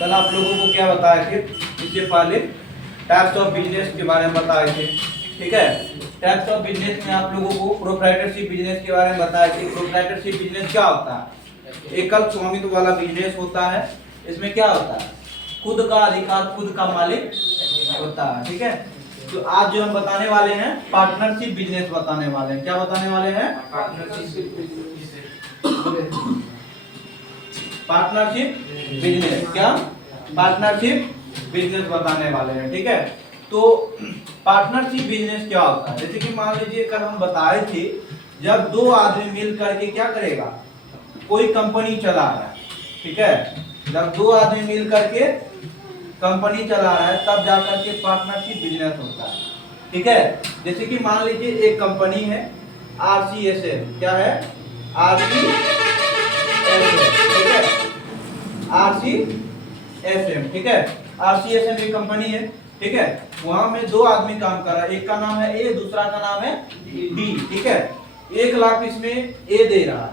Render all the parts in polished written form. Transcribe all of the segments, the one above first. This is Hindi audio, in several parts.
कल आप लोगों को क्या बताए थे, इससे पहले टाइप्स ऑफ बिजनेस के बारे में बताए थे। ठीक है, टाइप्स ऑफ बिजनेस में आप लोगों को प्रोप्राइटरशिप बिजनेस के बारे में बताए थे। प्रोप्राइटरशिप बिजनेस क्या होता है? एकल स्वामित्व वाला बिजनेस होता है। इसमें क्या होता है? खुद का अधिकार, खुद का मालिक होता है। ठीक है, तो आज जो हम बताने वाले हैं पार्टनरशिप बिजनेस बताने वाले हैं। क्या बताने वाले हैं? Partnership business. क्या? पार्टनरशिप बिजनेस बताने वाले हैं। ठीक है, तो पार्टनरशिप बिजनेस क्या होता है? जैसे कि मान लीजिए कल हम बताए थे, जब दो आदमी मिल करके क्या करेगा, कोई कंपनी चला रहा है। ठीक है, जब दो आदमी मिल करके कंपनी चला रहा है तब जाकर के पार्टनरशिप बिजनेस होता है। ठीक है, जैसे कि मान लीजिए एक कंपनी है RCSM। क्या है? RCSM। ठीक है, RCSM। ठीक है, RCSM एक कंपनी है। ठीक है, वहां में दो आदमी काम कर रहा है, एक का नाम है A, दूसरा का नाम है B। ठीक है, 1 लाख इसमें A दे रहा है,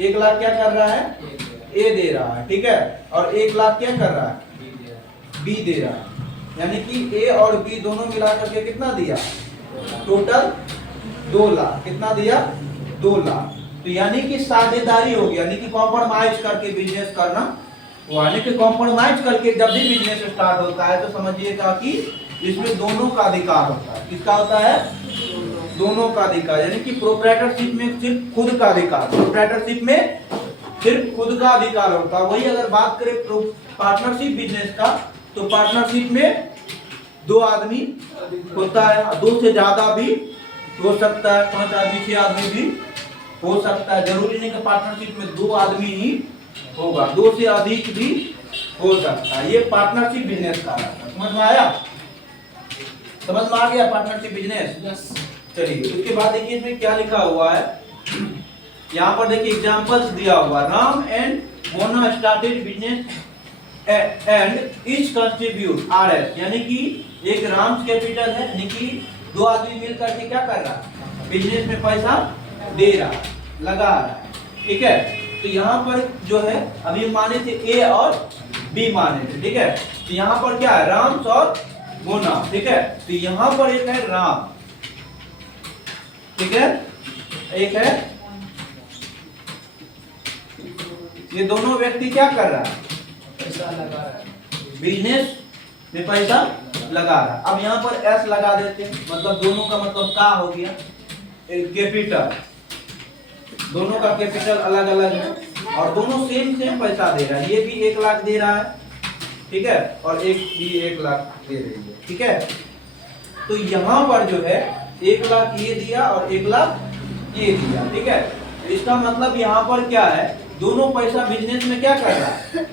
1 लाख क्या कर रहा है? A दे रहा है। ठीक है, और 1 लाख क्या कर रहा है? B दे रहा है। यानी कि A और B दोनों मिलाकर के कितना दिया? टोटल 2 लाख। कितना दिया? 2 लाख। तो यानी कि साझेदारी हो गया, यानी कि कॉम्प्रोमाइज करके बिजनेस करना। यानी कि कॉम्प्रोमाइज करके जब भी बिजनेस स्टार्ट होता है तो समझिएगा कि इसमें दोनों का अधिकार होता है। किसका होता है? दोनों का अधिकार। यानी कि प्रोप्राइटरशिप में सिर्फ खुद का अधिकार, प्रोप्राइटरशिप में सिर्फ खुद का अधिकार होता है। वही अगर बात करें पार्टनरशिप बिजनेस का, तो पार्टनरशिप में 2 आदमी होता है, 2 से ज्यादा भी हो सकता है, 5 आदमी 6 आदमी भी हो सकता है। जरूरी नहीं कि पार्टनरशिप में 2 आदमी ही होगा, 2 से अधिक भी हो सकता है। ये पार्टनरशिप बिजनेस का है। समझ में आया? समझ में आ गया पार्टनरशिप बिजनेस? चलिए, उसके बाद देखिए इसमें क्या लिखा हुआ है। यहाँ पर देखिए एग्जांपल्स दिया हुआ, Ram and Mona started business and each contribute RS। यानी कि एक राम कैपिटल है, यानी कि 2 आदमी मिलकर के क्या कर रहा है? बिजनेस में पैसा दे रहा है, लगा रहा है। ठीक है, तो यहाँ पर जो है अभी माने थे A और B माने थे। ठीक है, तो यहाँ पर क्या है? राम और मोना। ठीक है, तो यहाँ पर एक है राम, ठीक है, एक है, ये दोनों व्यक्ति क्या कर रहा है? पैसा लगा रहा है, बिजनेस में पैसा लगा रहा है। अब यहाँ पर S लगा देते हैं, मतलब दोनों का मतलब का हो गया कैपिटल। दोनों का कैपिटल अलग अलग है और दोनों सेम पैसा दे रहा है। ये भी 1 लाख दे रहा है, ठीक है, और एक भी 1 लाख दे रही है। ठीक है, तो यहाँ पर जो है 1 लाख ये दिया और 1 लाख ये दिया। ठीक है, इसका मतलब यहाँ पर क्या है? दोनों पैसा बिजनेस में क्या कर रहा है?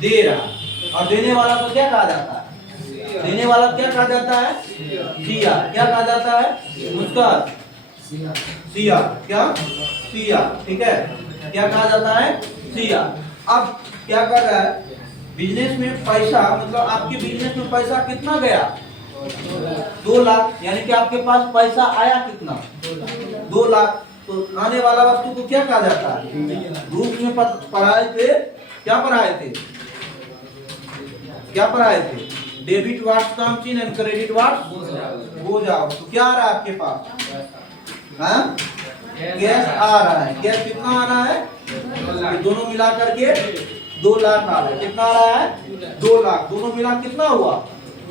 दे रहा है। और देने वाला को क्या कहा जाता है? देने वाला क्या कहा जाता है? दिया। क्या कहा जाता है? मुस्कान, सिया। क्या? सिया। ठीक है, क्या कहा जाता है? सिया। अब क्या कर रहा है? बिजनेस में पैसा, मतलब आपके बिजनेस में पैसा कितना गया? 2 लाख। यानी कि आपके पास पैसा आया कितना? 2 लाख। तो आने वाला वस्तु को क्या कहा जाता है? ग्रुप में पढ़ाए थे, क्या पढ़ाए थे? क्या पढ़ाए थे? डेबिट वार्ड्स कम चिन्ह एंड क्रेडिट वार्ड्स हो जाओ। तो क्या आ रहा है आपके पास? हाँ, कैश आ रहा है। कैश कितना आ रहा है? दोनों मिला करके 2 लाख आ रहा है। कितना आ रहा है? 2 लाख। दोनों मिला कितना हुआ?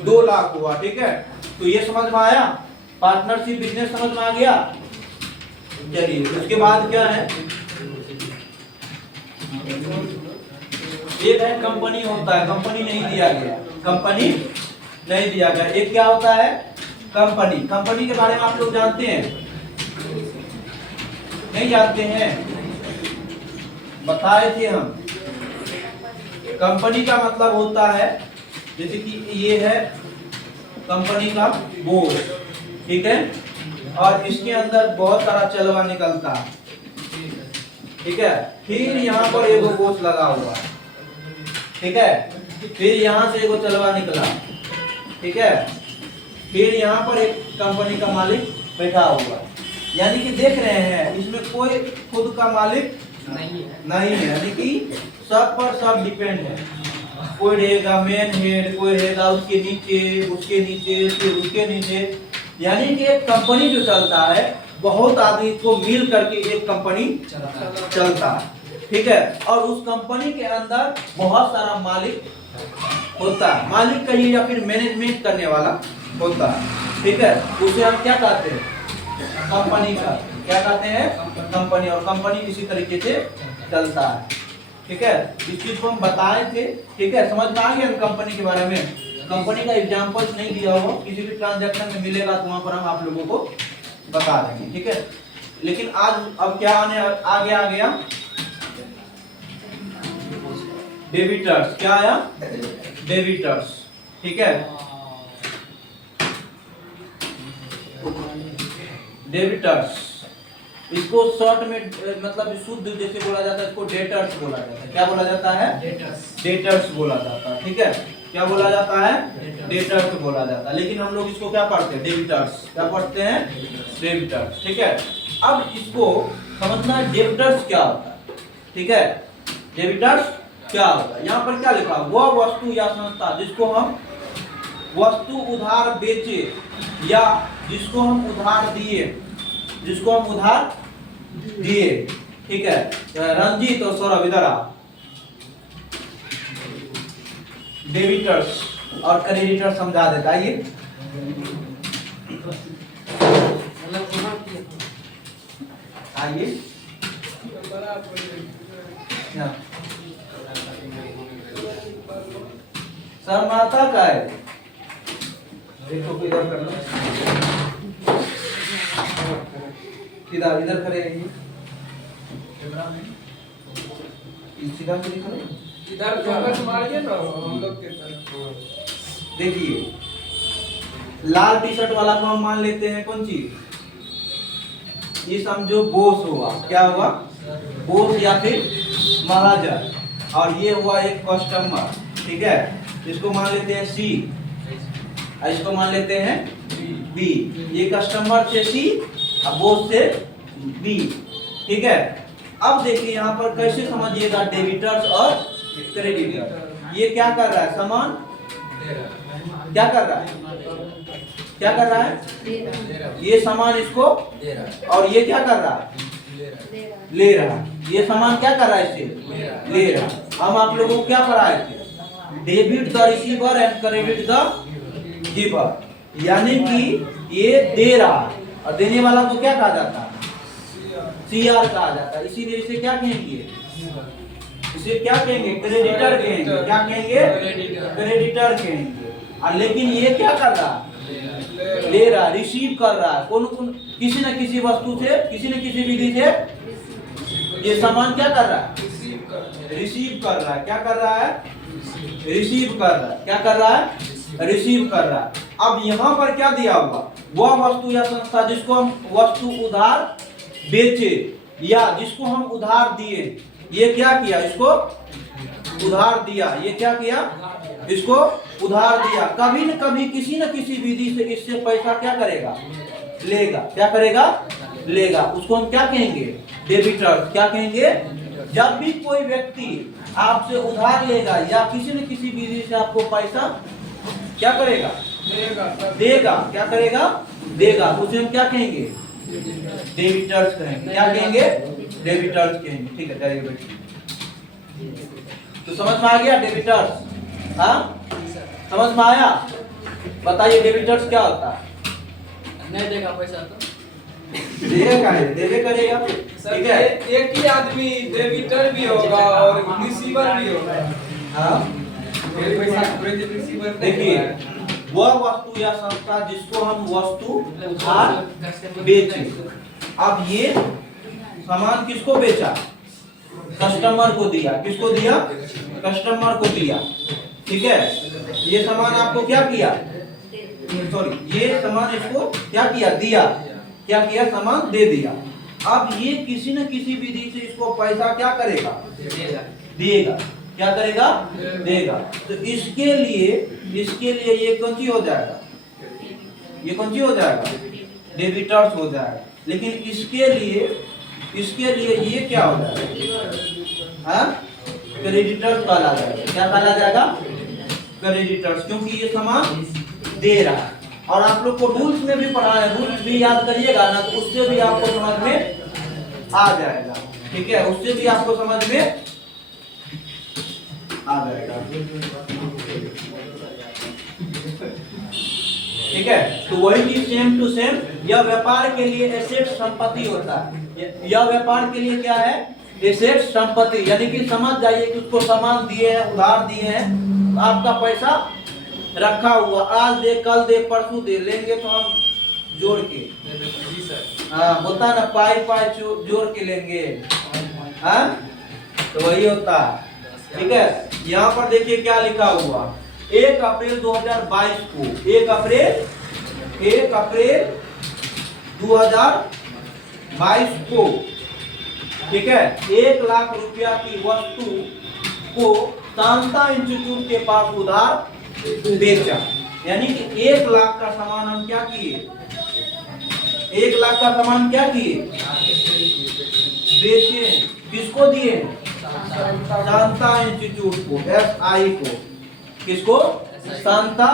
2 लाख हुआ। ठीक है, तो ये समझ में आया? पार्टनरशिप बिजनेस समझ में आ गया? चलिए, उसके बाद क्या है? एक है कंपनी होता है, कंपनी नहीं दिया गया, कंपनी नहीं दिया गया। एक क्या होता है? कंपनी। कंपनी के बारे में आप लोग जानते हैं? नहीं जानते हैं? बताए थे हम। कंपनी का मतलब होता है, जैसे कि ये है कंपनी का बोर्ड, ठीक है, और इसके अंदर बहुत सारा चलवा निकलता है। ठीक है, फिर यहाँ पर एगो बोस लगा हुआ है। ठीक है, फिर यहाँ से एगो चलवा निकला। ठीक है, फिर यहाँ पर एक कंपनी का मालिक बैठा हुआ है। यानी कि देख रहे हैं इसमें कोई खुद का मालिक नहीं है, यानी कि सब पर सब डिपेंड है। कोई रहेगा मेन हेड, कोई रहेगा उसके नीचे, फिर उसके नीचे। यानी कि एक कंपनी जो चलता है, बहुत आदमी को मिल करके एक कंपनी चलता है, ठीक है। और उस कंपनी के अंदर बहुत सारा मालिक होता है, मालिक कहिए या फिर मैनेजमेंट करने वाला होता है, ठीक है। उसे हम क्या कहते हैं? कंपनी का क्या कहते हैं? कंपनी। और कंपनी इसी तरीके से चलता है, ठीक है। इस चीज को हम बताए थे, ठीक है। समझ में आ गया कंपनी के बारे में? कंपनी का एग्जांपल्स नहीं दिया हो, किसी भी ट्रांजैक्शन में मिलेगा तो वहां पर हम आप लोगों को बता देंगे, ठीक है। लेकिन आज अब क्या आगे आ गया? डेबिटर्स। क्या आया? डेबिटर्स, ठीक है। डेबिटर्स, इसको शॉर्ट में मतलब शुद्ध जैसे बोला जाता है, इसको डेटर्स बोला जाता है। क्या बोला जाता है? डेटर्स बोला जाता है, ठीक है। क्या बोला जाता है? डेटर्स बोला जाता है। लेकिन हम लोग इसको क्या पढ़ते हैं? डेबिटर्स। क्या पढ़ते हैं? डेबिटर्स, ठीक है। अब इसको समझना है डेबिटर्स क्या होता है, ठीक है। डेबिटर्स क्या होता है? यहाँ पर क्या लिखा? वह वस्तु या संस्था जिसको हम वस्तु उधार बेचे या जिसको हम उधार दिए, ठीक है। रंजीत और सौरभ इधर आ। डेबिटर्स और क्रेडिटर्स समझा देता है ये। आइए सर, माता का है, देखो इधर कर लो, इधर खड़े रहिए, सीधा से करो, इधर फोकस मारिए ना हम लोग के तरफ। देखिए लाल टी शर्ट वाला को हम मान लेते हैं कौन चीज? ये समझो बॉस हुआ। क्या हुआ? बॉस या फिर महाराजा। और ये हुआ एक कस्टमर, ठीक है। इसको मान लेते हैं सी, इसको मान लेते हैं बी। ये कस्टमर से सी और बॉस से बी, ठीक है। अब देखिए यहाँ पर कैसे समझिएगा डेबिटर्स और क्रेडिटर। ये क्या कर रहा है? सामान क्या कर रहा है? क्या कर रहा है? ये सामान इसको दे रहा है। और ये क्या कर रहा है? ले रहा है। ये सामान क्या कर रहा है? इससे ले रहा है। हम आप लोगों को क्या पढ़ाए थे? Debit the receiver and credit the giver. यानी कि ये दे रहा है और देने वाला को क्या कहा जाता है? सीआर कहा जाता है। इसीलिए इसे क्या कहेंगे? इसे क्या कहेंगे? क्रेडिटर कहेंगे। क्या कहेंगे? क्रेडिटर कहेंगे। और लेकिन ये क्या कर रहा है? ले रहा, रिसीव कर रहा है। कौन किसी न किसी वस्तु से, किसी न किसी विधि से ये सामान क्या कर रहा है? रिसीव कर रहा है। क्या कर रहा है? रिसीव कर रहा है। क्या कर रहा है? रिसीव कर रहा है। अब यहाँ पर क्या दिया हुआ? वह वस्तु या संस्था जिसको हम वस्तु उधार बेचे या जिसको हम उधार दिए, ये क्या किया? इसको उधार दिया। ये क्या किया? इसको उधार दिया। कभी न कभी किसी न किसी विधि से इससे पैसा क्या करेगा? लेगा। क्या करेगा? लेगा। उसको हम क्या कहेंगे? डेबिटर। क्या कहेंगे? जब भी कोई व्यक्ति आपसे उधार लेगा या किसी न किसी विधि से आपको पैसा क्या करेगा? देगा। क्या करेगा? देगा। उसे हम क्या कहेंगे? डेबिटर्स कहेंगे। क्या कहेंगे? डेबिटर्स कहेंगे, ठीक है। चलिए बैठिए। तो समझ में आ गया डेबिटर्स? हाँ, समझ में आया? बताइए डेबिटर्स क्या होता है? नहीं देगा पैसा तो देगा, देवे करेगा, ठीक है। एक ही आदमी डेबिटर भी होगा और रिसीवर भी होगा। हाँ, रिसीवर देखिए वह वस्तु या संस्था जिसको हम वस्तु उधार बेचे। अब ये सामान किसको बेचा? कस्टमर को दिया। किसको दिया? कस्टमर को दिया, ठीक है। ये सामान आपको क्या किया? सॉरी, ये सामान इसको क्या किया? दिया। क्या किया? सामान दे दिया। अब ये किसी न किसी विधि से इसको पैसा क्या करेगा? देगा। क्या करेगा? देगा। तो इसके लिए ये कौन सी हो जाएगा? ये कौन सी हो जाएगा? डेबिटर्स हो जाएगा। लेकिन इसके लिए ये क्या हो जाएगा? हाँ, क्रेडिटर्स कहला जाएगा। क्या कहला जाएगा? क्रेडिटर्स, क्योंकि ये सामान दे रहा है। और आप लोग को रूल्स में भी पढ़ा है, रूल्स भी याद करिएगा ना, तो उससे भी आपको समझ में आ जाएगा। ठीक है, उससे भी आपको समझ में आ जाएगा। ठीक है, तो वही चीज सेम टू सेम, यह व्यापार के लिए एसेट संपत्ति होता है। यह व्यापार के लिए क्या है? एसेट संपत्ति, यानी कि समझ जाइए कि उसको सामान दिए हैं, उधार दिए हैं, आपका पैसा रखा हुआ, आज दे, कल दे, परसों दे, लेंगे तो हम जोड़ के, हाँ होता ना, पाई पाई जोड़ के लेंगे, हाँ तो वही होता है। ठीक है, यहाँ पर देखिए क्या लिखा हुआ, 1 अप्रैल 2022 को, 1 अप्रैल 2022 को, ठीक है, 1 लाख रुपया की वस्तु को शांता इंस्टीट्यूट के पास उधार बेचा। यानी कि 1 लाख का सामान हम क्या किए? 1 लाख का सामान क्या किए? बेचे। किसको दिए? शांता इंस्टीट्यूट को, SI को। किसको? शांता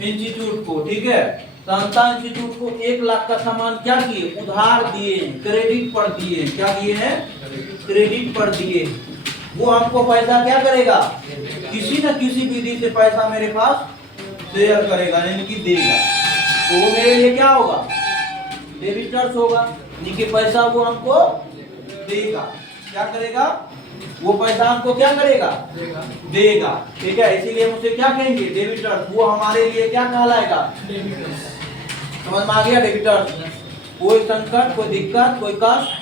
इंस्टीट्यूट को। ठीक है, शांता इंस्टीट्यूट को 1 लाख का सामान क्या किए? उधार दिए, क्रेडिट पर दिए। क्या दिए हैं? क्रेडिट पर दिए। वो हमको पैसा क्या करेगा? किसी न किसी विधि से पैसा मेरे पास शेयर करेगा, यानी कि देगा। तो वो मेरे लिए क्या होगा? डेबिटर्स होगा, यानी कि पैसा वो हमको देगा। क्या करेगा? वो पैसा हमको क्या करेगा? देगा। ठीक है, इसीलिए हम उसे क्या कहेंगे? डेबिटर्स। वो हमारे लिए क्या कहलाएगा? समझ में आ गया? डेबिटर्स। कोई संकट, कोई दिक्कत, कोई कष्ट।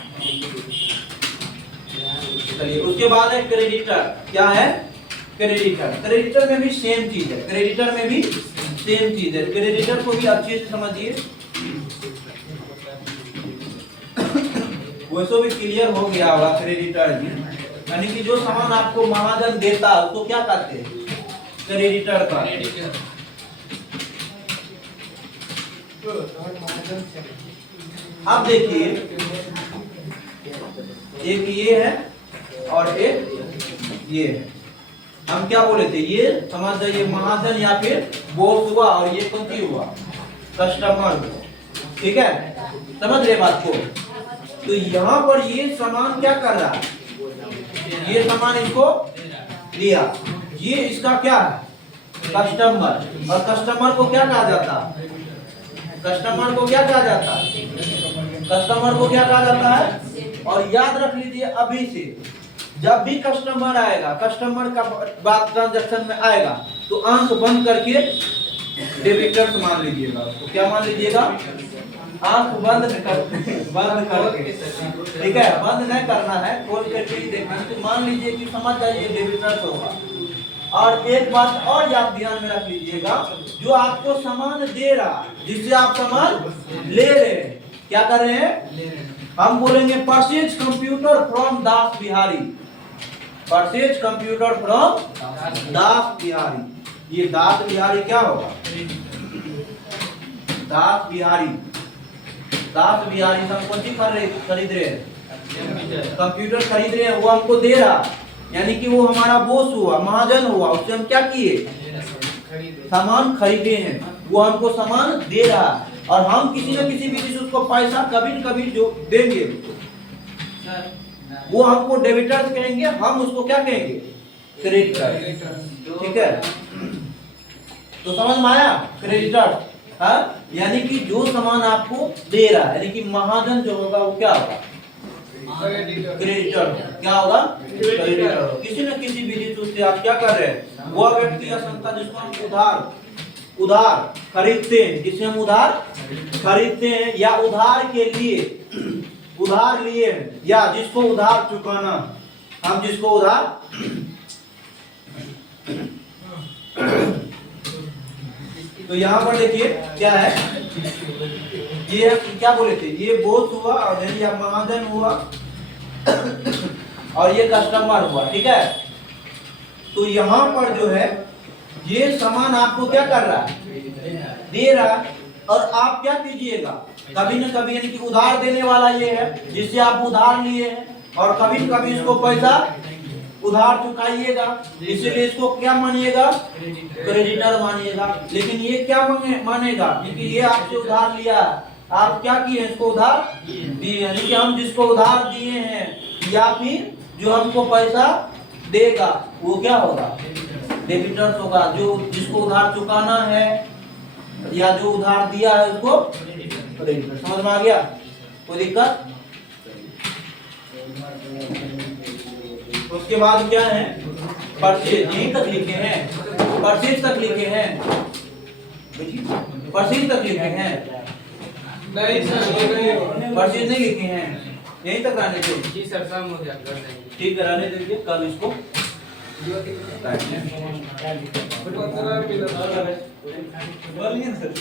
चलिए, उसके बाद है क्रेडिटर। क्या है? क्रेडिटर। क्रेडिटर में भी सेम चीज है, क्रेडिटर में भी सेम चीज है। क्रेडिटर को भी अच्छे से समझिए, वैसे भी क्लियर हो गया होगा। क्रेडिटर जी यानी कि जो सामान आपको महाजन देता है उसको क्या कहते हैं? क्रेडिटर का। अब देखिए, एक ये है और एक ये है। हम क्या बोले थे? ये समझ जाइए महाजन या फिर बॉस हुआ, और ये कौन सी हुआ? कस्टमर हुआ। ठीक है, समझ रहे बात को? तो यहाँ पर ये सामान क्या कर रहा है? ये सामान इसको लिया, ये इसका क्या है? कस्टमर। और कस्टमर को क्या कहा जाता है? कस्टमर को क्या कहा जाता है? कस्टमर को क्या कहा जाता है? और याद रख लीजिए, अभी से जब भी कस्टमर आएगा, कस्टमर का बात ट्रांजैक्शन में आएगा, तो आंख बंद करके डेबिटर्स मान लीजिएगा। तो क्या मान लीजिएगा? आंख बंद करके। ठीक है, बंद नहीं करना है, खोल करके ही देखना है। तो मान लीजिए कि समझ जाइए डेबिटर्स होगा। और एक बात और आप ध्यान में रख लीजिएगा, जो आपको सामान दे रहा, जिससे आप सामान ले रहे हैं, क्या कर रहे हैं? हम बोलेंगे purchase computer from Das Bihari. Purchase computer from Das Bihari. ये दास बिहारी क्या होगा? दास बिहारी। दास बिहारी हम कौन सी खरीद रहे हैं? कंप्यूटर खरीद रहे हैं, वो हमको दे रहा, यानी कि वो हमारा बॉस हुआ, महाजन हुआ। उससे हम क्या किए? सामान खरीदे हैं, वो हमको सामान दे रहा, और हम किसी न किसी विधि से उसको पैसा कभी न कभी जो देंगे, वो हमको डेबिटर्स कहेंगे, हम उसको क्या कहेंगे? क्रेडिटर। ठीक है, तो समझ में आया? क्रेडिटर, हाँ, यानी कि जो सामान आपको दे रहा है, यानी कि महाजन जो होगा वो क्या होगा? क्रेडिटर। क्या होगा? क्रेडिटर। किसी न किसी विधि से उससे आप क्या कर रहे हैं? वह व्यक्ति या संस्था जिसको हम उधार खरीदते हैं, जिसे हम उधार खरीदते हैं, या उधार के लिए उधार लिए, या जिसको उधार चुकाना, हम जिसको उधार तो यहाँ पर देखिए क्या है, ये क्या बोले थे? ये बॉस हुआ, और या महाजन हुआ, और ये कस्टमर हुआ। ठीक है, तो यहाँ पर जो है ये सामान आपको क्या कर रहा है? दे रहा, और आप क्या कीजिएगा? कभी न कभी, यानी कि उधार देने वाला ये है जिससे आप उधार लिए हैं, और कभी न कभी इसको पैसा उधार चुकाइएगा, इसीलिए इसको क्या मानिएगा, क्रेडिटर मानिएगा। लेकिन ये क्या मानेगा, क्योंकि ये आपसे उधार लिया है, आप क्या किए, इसको उधार दिए, यानी कि हम जिसको उधार दिए हैं या फिर जो हमको पैसा देगा वो क्या होगा, डेबिटर्स होगा। जो जिसको उधार चुकाना है या जो उधार दिया है उसको क्रेडिटर। समझ में आ गया, कोई दिक्कत? उसके बाद क्या है, परचेज, यहीं तक लिखे हैं, परचेज तक लिखे हैं, परचेज तक लिखे हैं, नहीं सर, परचेज नहीं लिखे हैं, यहीं तक रहने दो। जी सर, शाम हो गया कर देंगे। ठीक है, रहने दीजिए, कल इसको 15 मिनट